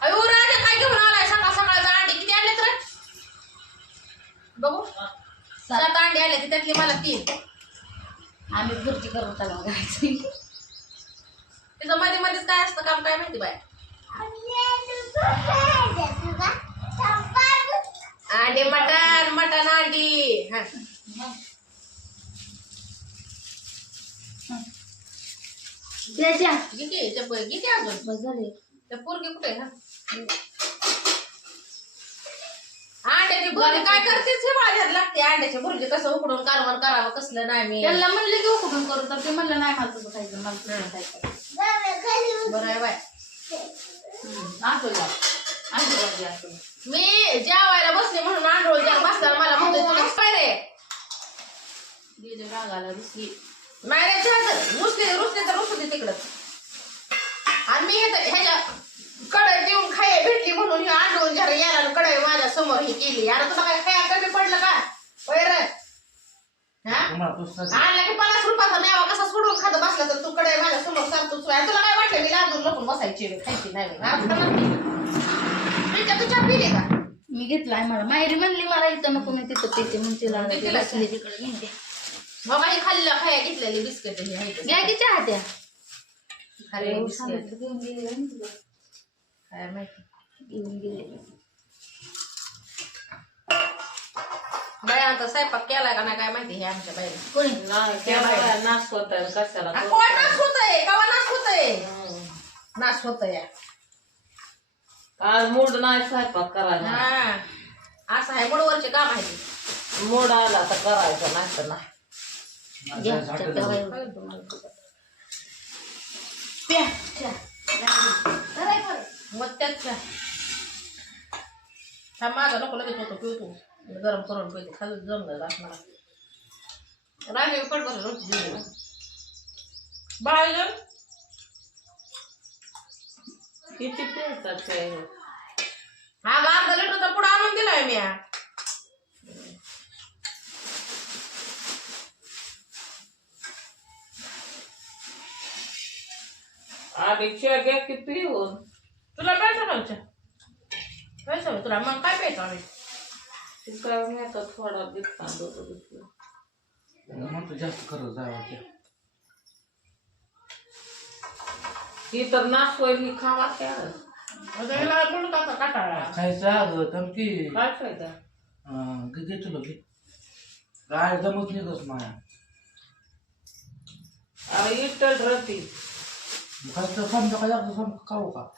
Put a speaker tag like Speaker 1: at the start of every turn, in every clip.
Speaker 1: अयो राजा काय घेऊन आलाय सकाळ सकाळचा अंडे किती आणले तर बघू सात अंडे आले त्यातली मला तीन
Speaker 2: आम्ही बुर्जी करून त्याला घालायची
Speaker 1: तिचं मध्ये मध्येच काय असतं काम काय माहिती बाय अंडे मटण मटण अंडी हा. किती ते प- किती अजून?
Speaker 2: बस झाले.
Speaker 1: ते पोरगे कुठे हा अंड्याची भुर्जी काय करतेच हे माझ्यात लागते. अंड्याची भुर्जी कसं उकडून कारवण करावं कसलं नाही मी.
Speaker 2: त्यांना म्हणले की उकडून करू तर ते म्हणलं नाही मला तुझं खायचं मला तुझं खायचं
Speaker 1: बरं आहे बाय.
Speaker 2: असं जा आशीर्वाद द्या असं
Speaker 1: मी जेवायला बसले म्हणून आंधळ ज्या बसताना मला म्हणतोय तुला काय रे
Speaker 2: गेले रागाला रुसली.
Speaker 1: रुसले रुसले तर रुसले तिकडं. आणि मी हे ह्याच्या देऊन खाय भेटली म्हणून हे आंधळून जरा यायला कढई माझ्यासमोर ही केली. अरे तुला काय खाया कमी पडलं का? हा? आणला की पन्नास रुपयाचा मेवा कसा सोडून खात बसला तर तू माझ्यासमोर सांगतो तुला काय वाटलं मी लांबून लपून बसायची खायची? नाही तुझ्या पिले का?
Speaker 2: मी घेतलाय मला. माहेरी म्हणली मला इथं नको मी तिथं पिते म्हणून तिला तिकडे घेऊन
Speaker 1: मग ही खाल्लं खाया घेतलेली बिस्किट ही आहे
Speaker 2: घ्या की चहा
Speaker 1: बिस्किट? काय माहिती. आता स्वयंपाक केलाय का नाही काय माहिती हे आमच्या बाईला.
Speaker 3: नाश होत आहे कशाला
Speaker 1: आ, कोण नाश होतंय? कवा नाश होतंय? नाश होतंय.
Speaker 3: आज मूड नाही स्वयंपाक करायला.
Speaker 1: हा. असं आहे बरोबरचे काम आहे. ते.
Speaker 3: मूड आला तर करायचं नाही तर नाही.
Speaker 1: मग त्यात हा माझा नको लगेच होतो पिवतो गरम करून पिवतो खाली जमलं असणार राहिले पट बरं रोज जेवण. बाळ
Speaker 3: किती पिळतात ते.
Speaker 1: हा अर्धा लिटरचा पुढे आणून दिलाय मी
Speaker 3: चहा घ्या की पिऊन
Speaker 1: तुला प्यायचं का चहा? प्यायचं होय तुला. मग काय प्यायचं आम्ही?
Speaker 3: ती काय मी आता थोडा दिसता दोघं दिसलं
Speaker 4: म्हणतो जास्त करत जावं
Speaker 3: ही तर नाश होईल ही खावा क्या
Speaker 1: आता ह्याला बोलू का काटाळा?
Speaker 4: खायचं अगं धमकी
Speaker 3: काय फायदा?
Speaker 4: घे तुला घे. काय जमत नाही कस माया.
Speaker 3: अरे इष्टल राहती
Speaker 4: खायचं समजा काय जास्त सम खाऊ का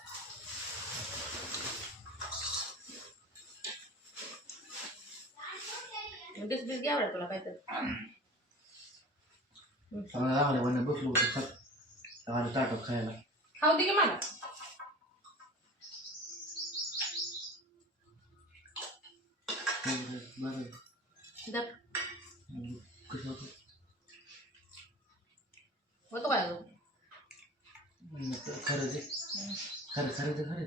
Speaker 1: डिस बिस घ्यावं तुला काहीतरी
Speaker 4: चांगलं लागले म्हणे बसलो होतो खात लागलं ताटत खायला
Speaker 1: खाऊ दे की मला
Speaker 4: बरं
Speaker 1: दर.
Speaker 4: कसं होतं
Speaker 1: होतो काय अजून?
Speaker 4: हम्म, तर खरं ते खरं खरं ते खरं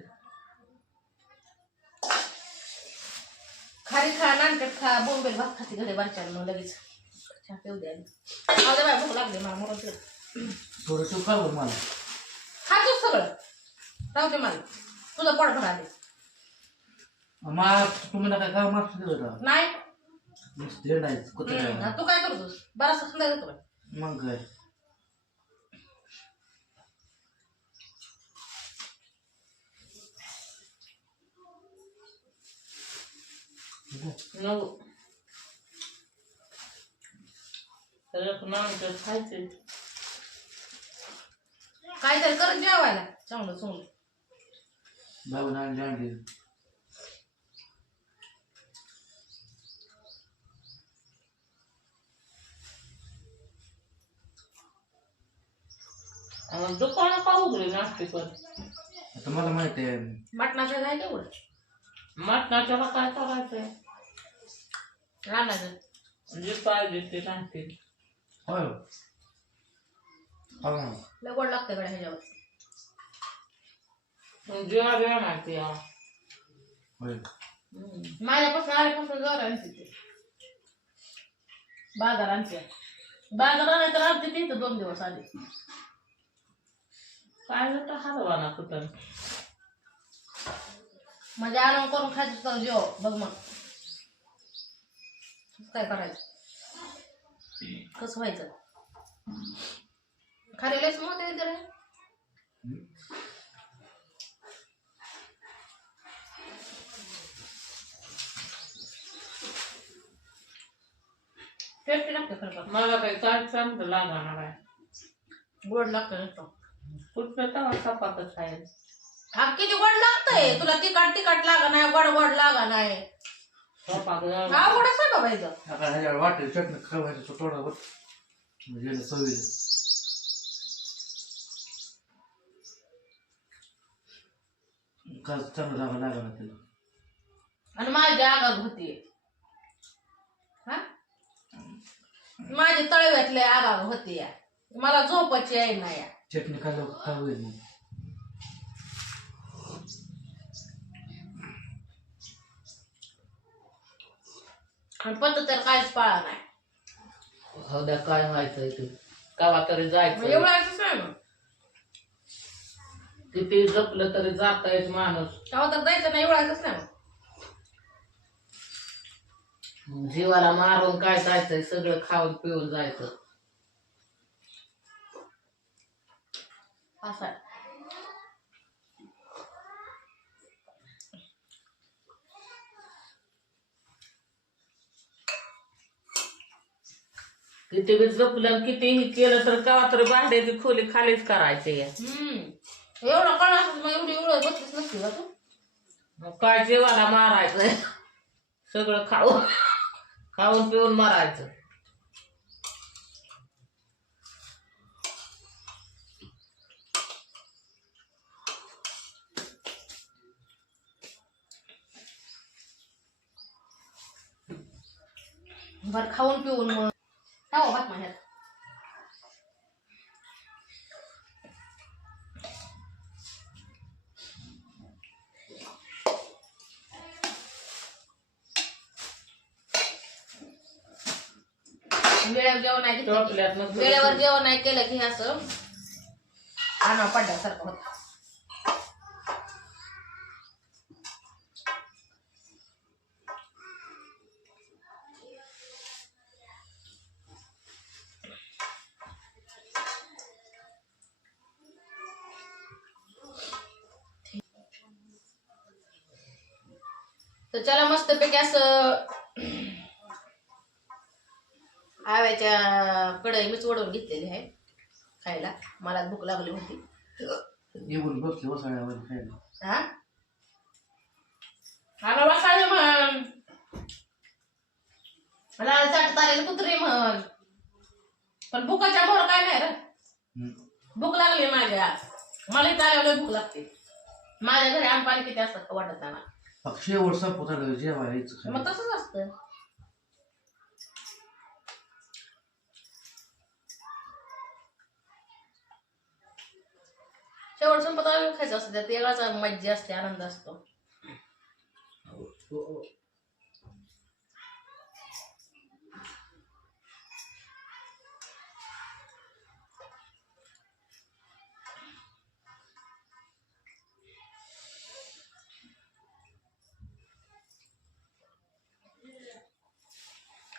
Speaker 1: खारी खा नानकट खा बोंबेल भात खाते घरी बारच्या मग लगेच. चहा पिऊ द्या दे बाय भूक लागली मला म्हणून ठेव.
Speaker 4: थोडंसं खाऊ मला.
Speaker 1: खातोच सगळं. राहू दे मला. तुझं पोट भर आले.
Speaker 4: मा तुम्हाला काय काम असतं ते होतं
Speaker 1: नाही?
Speaker 4: नुसते नाही
Speaker 1: हम्म, तू काय करतोस? बराचसा खाल्ला जातो.
Speaker 4: मग काय?
Speaker 3: नको खायचे
Speaker 1: काय तरी करत जेवायला. चांगलं चांगलं.
Speaker 4: भाऊन आणली आणली.
Speaker 3: आणि दुकानं का उघडी नाश्ते पण?
Speaker 4: आता मला माहिती आहे.
Speaker 1: मटणाचं काय तेवढं
Speaker 3: मटणाच्याला काय करायचंय?
Speaker 1: राहणार
Speaker 3: जे पाहिजे ते राहतील
Speaker 4: होय. हो ना.
Speaker 1: लय गोड लागतं गड्या ह्याच्यावर
Speaker 3: मग जेव्हा
Speaker 4: होय.
Speaker 1: माझ्यापासून आल्यापासून जवळ आणते ते. बाजार आणते. बाजार आणाय तर आणते ते इथं दोन दिवस आधी.
Speaker 3: काय होतं हलवा ना कुठं?
Speaker 1: म्हणजे आणून करून खायचं तर जेव बघ मग. काय करायचं? कसं व्हायचं? खारेलेच मग ते जरा टेस्टी लागतं खरं
Speaker 3: मला काही काय चांगलं लागणार आहे
Speaker 1: गोड लागतं नुसतं
Speaker 3: कुठलं आहे.
Speaker 1: हा किती गोड लागतंय? तुला तिखट तिखट लागा नाही गोड गोड लागा नाही.
Speaker 3: सपाक
Speaker 1: हा गोड सगळं पाहिजे
Speaker 4: आता ह्याच्यावर वाटेल चटणी खवायचं थोडावर म्हणजे चवीला का चांगलं जागा लागला. त्याला
Speaker 1: आणि माझी आगाग होती. हा? माझी तळव्यातले आगाग होती या. मला झोपाची आहे ना या.
Speaker 4: चटणी खाल्लं काय होईल
Speaker 1: आणि पत्त तर काहीच पाळा नाही.
Speaker 3: उद्या काय व्हायचंय ते? कवा तरी
Speaker 1: मग
Speaker 3: जायचं?
Speaker 1: एवढं असंच मग.
Speaker 3: किती जपलं तरी जाता येत माणूस.
Speaker 1: तेव्हा तर जायचं नाही एवढं असंच नाही मग
Speaker 3: जीवाला मारून काय जायचंय? सगळं खाऊन पिऊन जायचं
Speaker 1: असं आहे.
Speaker 3: किती बी जपलं कितीही केलं तर कवा तरी भांड्याची खोली खालीच करायची. आहे.
Speaker 1: हम्म. एवढं असं मग एवढी एवढं बसलीच नसती का तू
Speaker 3: मग काय जीवाला मारायचं? सगळं खाऊन खाऊन पिऊन मारायचं.
Speaker 1: बरं खाऊन पिऊन मग. टाको भात माझ्यात वेळेवर जेवण नाही वेळेवर जेवण नाही केलं की हे असं आणा पडल्यासारखं होत तर चला मस्तपैकी असं आव्याच्या कढई मीच ओढून घेतलेली आहे खायला. मला भूक लागली होती.
Speaker 4: येऊन बसले वसाळ्यावर खायला.
Speaker 1: हा? आम्हाला बसायला म्हण. मला चाट तारेल कुत्री म्हण. पण भुकाच्या मोर काय नाही रे. भूक लागली माझ्या. मला इथं आल्यावर भूक लागते. माझ्या घरी आम पाणी किती असतात वाटत
Speaker 4: शेवट संपत आलं जेवायला यायचं
Speaker 1: मग. तसंच असतं संपत आल्यावर खायचं असतं त्यात वेगळाच मज्जा असते आनंद असतो.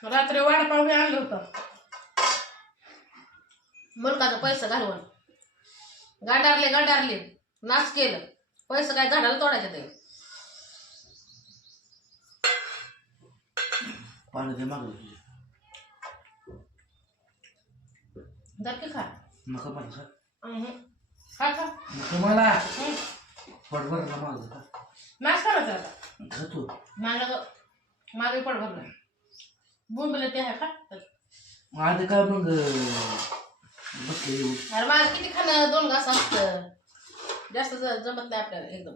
Speaker 1: रात्री वाडपाव आणलं होतं. मुलगाचा पैसा घालवून. गांडारले गांडारले. नाच केलं. पैसे काय झाडाला तोडायचे ते.
Speaker 4: पाणी
Speaker 1: की खा.
Speaker 4: नका मला खा.
Speaker 1: अहं. खा खा.
Speaker 4: नका मला.
Speaker 1: हं.
Speaker 4: पडभर ना मागलं का
Speaker 1: नाच करायचा आता.
Speaker 4: खातो
Speaker 1: माझं माझं पड भरलं बोंबलं ते आहे का?
Speaker 4: आधी काय मग बसले येऊन.
Speaker 1: अरे माझं किती खाणं दोन घास असतं. जास्त ज- जमत नाही आपल्याला एकदम.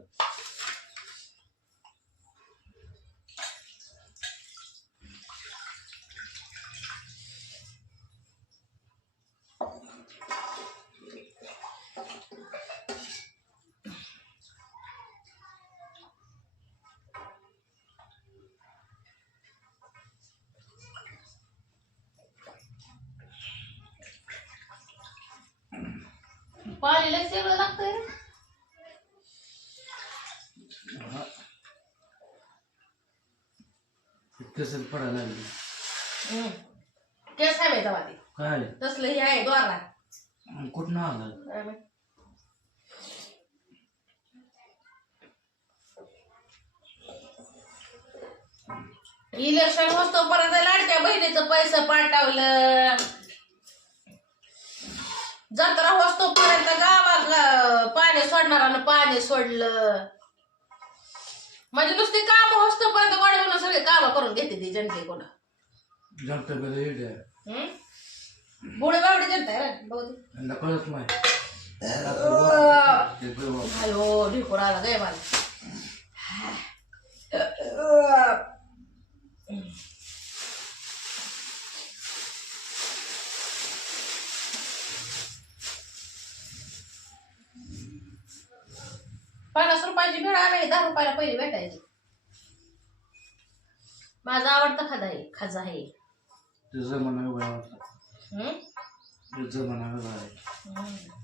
Speaker 1: पाणी लय
Speaker 4: लागतंय. लागली.
Speaker 1: केस आहे बाई ते.
Speaker 4: काय
Speaker 1: तसलं हे आहे द्वारा
Speaker 4: मग आलं?
Speaker 1: इलेक्शन होतो परत लाडक्या बहिणीचं पैसे पाठवलं. जत्रा होतोपर्यंत गावात पाणी सोडणारानं पाणी सोडलं. म्हणजे नुसते काम होतोपर्यंत वाढवून सगळे काम करून घेते ती जनते कोणा.
Speaker 4: जनता बेला येड आहे
Speaker 1: बुडे बावडी जनता आहे रे, बघू दे.
Speaker 4: त्यांना कळत नाही. ते गं-
Speaker 1: अयो ढिकोर आला गे मला. भेळ आम्ही दहा रुपयाला पहिली भेटायची. माझा आवडता खाजा आहे खाजा आहे.
Speaker 4: ते जमाना वेगळा होता
Speaker 1: हम्म?
Speaker 4: ते जमाना वेगळा आहे.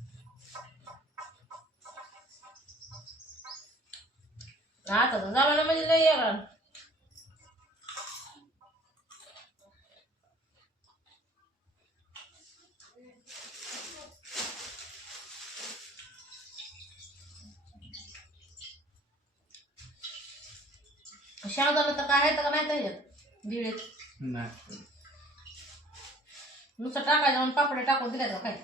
Speaker 1: आता तर जमाना म्हणजे लय वेगळा. शेवदाणा तर काय आहे तर का नाही त्याच्यात दिवेत
Speaker 4: नाही.
Speaker 1: नुसतं टाकायचं म्हणून पापडे टाकून दिल्याचं काय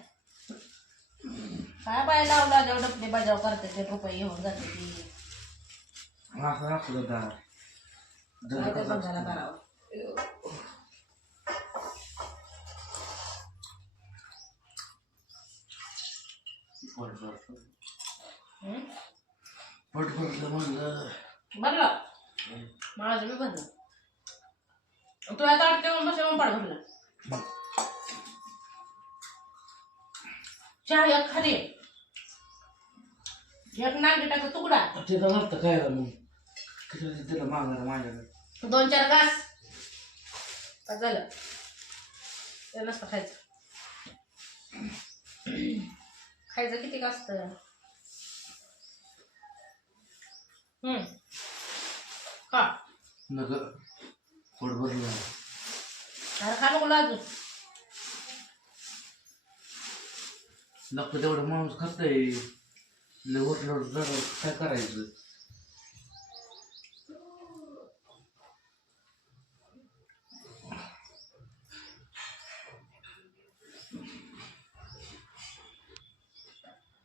Speaker 1: काय बाय लावला जेव्हा डपले बजाव करते ते रुपये घेऊन जाते ती.
Speaker 4: असं असलं दार
Speaker 1: काय ते समजायला करावं हम्म?
Speaker 4: पट म्हणलं.
Speaker 1: भरलं माझं बी भरलं तू आता आठ तेव्हा बस येऊन पाड भरलं. चहा एक खाली एक नागरिकाचा तुकडा.
Speaker 4: तिथं नव्हतं काय झालं मग. किती तिला मागणार माझ्याकडे
Speaker 1: दोन चार घास. बस झालं. ते नसतं खायचं. खायचं किती का असतं हम्म. खा
Speaker 4: नग पोट भरलं
Speaker 1: अरे खा नको लाजू.
Speaker 4: लागतं तेवढं माणूस खातंय. लय उठलं जरा काय करायचं?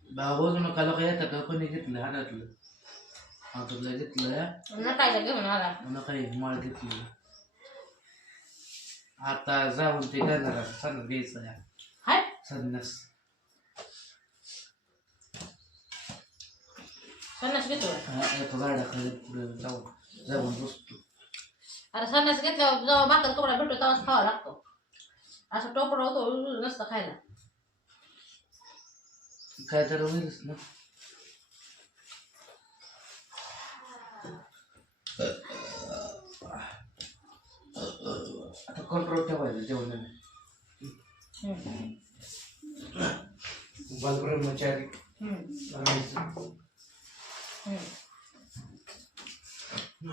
Speaker 4: बाबा नकाला काय येतं का? कोणी घेतलं हातातलं? हातातलं घेतलं.
Speaker 1: नकायला घेऊन आला.
Speaker 4: काही माळ घेतली. आता जाऊन ते घेणार सण घ्यायचं.
Speaker 1: हाय.
Speaker 4: संन्यास.
Speaker 1: संन्यास घेतो.
Speaker 4: एका झाडाखाली पुढे जाऊन जाऊन बसतो.
Speaker 1: अरे संन्यास घेतल्यावर जेव्हा भाकर तुकडा भेटतो तेव्हाच खावा लागतो. असं टोपड होतो नसतं खायला.
Speaker 4: काय तर होईलच ना. कंट्रोल ठेवायचं जेवणाने
Speaker 1: हम्म.
Speaker 4: बालब्रह्मचारी
Speaker 1: हम्म.
Speaker 4: राहायचं
Speaker 1: हम्म.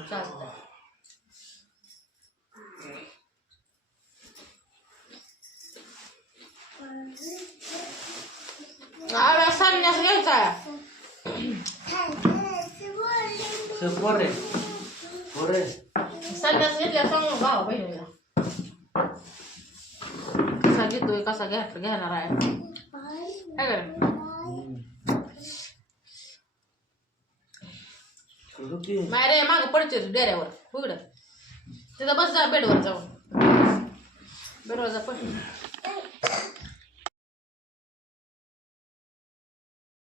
Speaker 1: चालतंय अरे संन्यास घ्यायचा
Speaker 4: सर पोरे पोरे
Speaker 1: संन्यास घेतल्या सांगू भाऊ बहिणीला कसा म्हणजे घेतोय कसा घ्या घेणार आहे. काय करेल नाही रे माग पडते डेऱ्यावर. उघड. तिथं बस जा बेडवर जाऊन. बेडवर जा पड